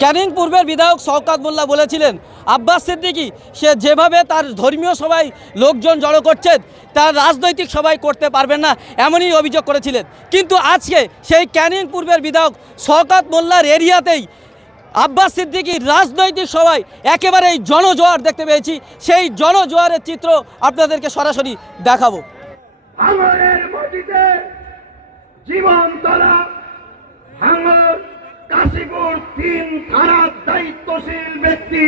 ক্যানিং পূর্বের বিধায়ক শওকাত মোল্লা বলেছিলেন, আব্বাস সিদ্দিকি, সে যেভাবে তার ধর্মীয় সভায় লোকজন জড়ো করছে তার রাজনৈতিক সবাই করতে পারবেন না, এমনই অভিযোগ করেছিলেন। কিন্তু আজকে সেই ক্যানিং পূর্বের বিধায়ক শওকাত মোল্লার এরিয়াতেই আব্বাস সিদ্দিকির রাজনৈতিক সভায় একেবারেই জনজোয়ার দেখতে পেয়েছি। সেই জনজোয়ারের চিত্র আপনাদেরকে সরাসরি দেখাবো। জীবন ভাঙর কাশীপুর তিন থানার দায়িত্বশীল ব্যক্তি।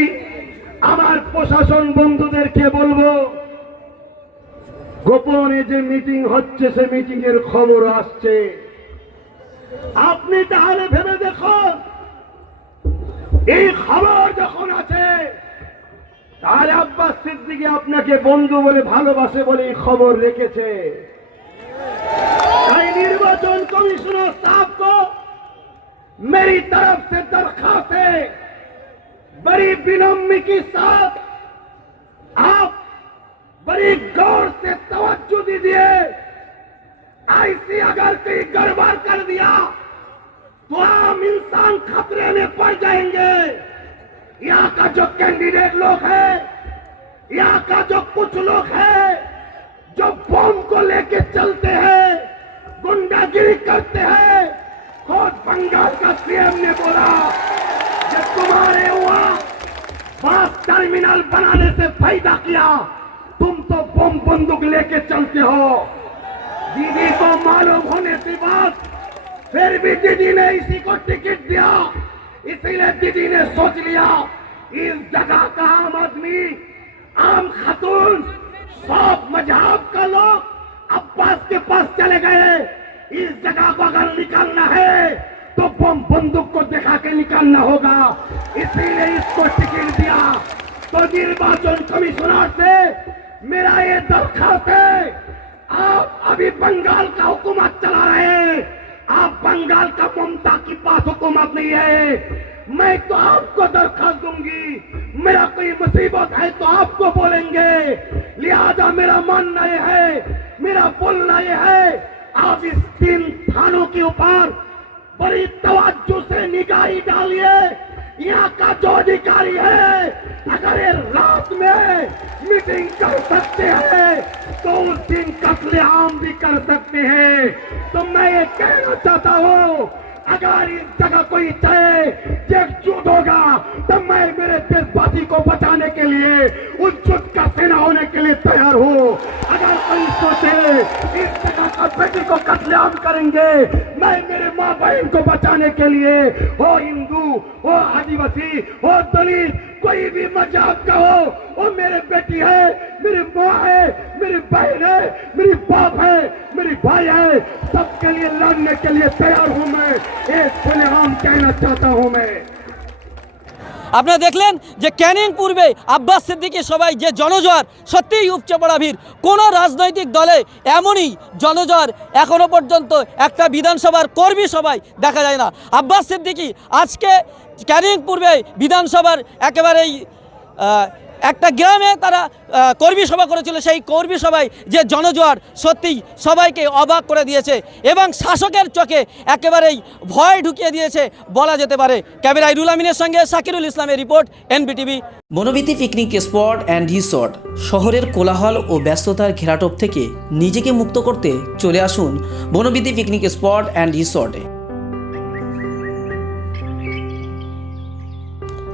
আমার প্রশাসন বন্ধুদেরকে বলব, গোপনে যে মিটিং হচ্ছে, সে মিটিং এর খবর আসছে। আপনি তাহলে ভেবে দেখুন, এই খবর যখন আছে, তাহলে আব্বাস সিদ্দিকে আপনাকে বন্ধু বলে ভালোবাসে বলে এই খবর রেখেছে। তাই নির্বাচন কমিশনার সাহেব मेरी तरफ़ से दरखास्त है बड़ी विनम्र के साथ आप बड़ी गौर से तवज्जो दीजिए। ऐसी अगर कहीं गड़बड़ कर दिया तो आम इंसान खतरे में पड़ जाएँगे। यहाँ का जो कैंडिडेट लोग है, यहाँ का जो कुछ लोग है, जो बॉम्ब को लेके चलते हैं, गुंडागिरी करते हैं खुद बंगाल का सीएम ने बोला कि तुम्हारे वहाँ बस टर्मिनल बनाने से फ़ायदा किया, तुम तो बम बंदूक लेके चलते हो। दीदी को मालूम होने की बात फिर भी दीदी ने इसी को टिकट दिया। इसीलिए दीदी ने सोच लिया, इस जगह का आम आदमी, आम खातून, सब मज़हब का लोग अब्बास के पास चले गए। इस जगह को अगर निकालना है तो बम बंदूक को दिखा के निकालना होगा। इसीलिए इसको टिकट दिया। तो निर्वाचन कमिश्नर से मेरा ये दरखास्त है, आप अभी बंगाल का हुकूमत चला रहे हैं। आप बंगाल का ममता के पास हुकूमत नहीं है। मैं तो आपको दरखास्त दूँगी। मेरा कोई मुसीबत है तो आपको बोलेंगे। लिहाजा मेरा मानना ये है, मेरा बोलना ये है आप इस तीन थानों के ऊपर बड़ी तवज्जो से निगाही डालिए। यहाँ का जो अधिकारी है, अगर ये रात में मीटिंग कर सकते हैं तो उस दिन कत्ले आम भी कर सकते हैं। तो मैं ये कहना चाहता हूँ, अगर इस जगह कोई चाहे एकजुट होगा। तो मैं मेरे देशवासी को बचाने के लिए, उस जुट का सेना होने के लिए तैयार हूँ। अगर बेटी को कत्लेआम करेंगे। मैं मेरे माँ बहन को बचाने के लिए हो हिंदू हो आदिवासी हो दलित, कोई भी मज़ाक का हो वो मेरे बेटी है, मेरी माँ है, मेरी बहन है, मेरी बाप है, मेरी भाई है, सबके लिए लड़ने के लिए तैयार हूँ मैं। एक खुलेआम कहना चाहता हूँ मैं। আপনারা দেখলেন যে ক্যানিং পূর্বে আব্বাস সিদ্দিকী সবাই যে জনজোয়ার, সত্যিই উপচে পড়া ভিড়। কোনো রাজনৈতিক দলে এমনই জনজোয়ার এখনও পর্যন্ত একটা বিধানসভার কর্মী সবাই দেখা যায় না। আব্বাস সিদ্দিকি আজকে ক্যানিং পূর্বে বিধানসভার একেবারেই একটা গ্রামে তারা কর্মী সভা করেছিল। সেই কর্মী সভায় যে জনজোয়ার, সত্যিই সবাইকে অবাক করে দিয়েছে এবং শাসকের চোখে একেবারেই ভয় ঢুকিয়ে দিয়েছে বলা যেতে পারে। ক্যামেরায় রুল আমিনের সঙ্গে সাকিরুল ইসলামের report, NBTV. Banabithi picnic, spot and resort. শহরের কোলাহল ও ব্যস্ততার ঘেরাটোপ থেকে নিজেকে মুক্ত করতে চলে আসুন বনবিতি পিকনিক, স্পট অ্যান্ড রিসর্টে।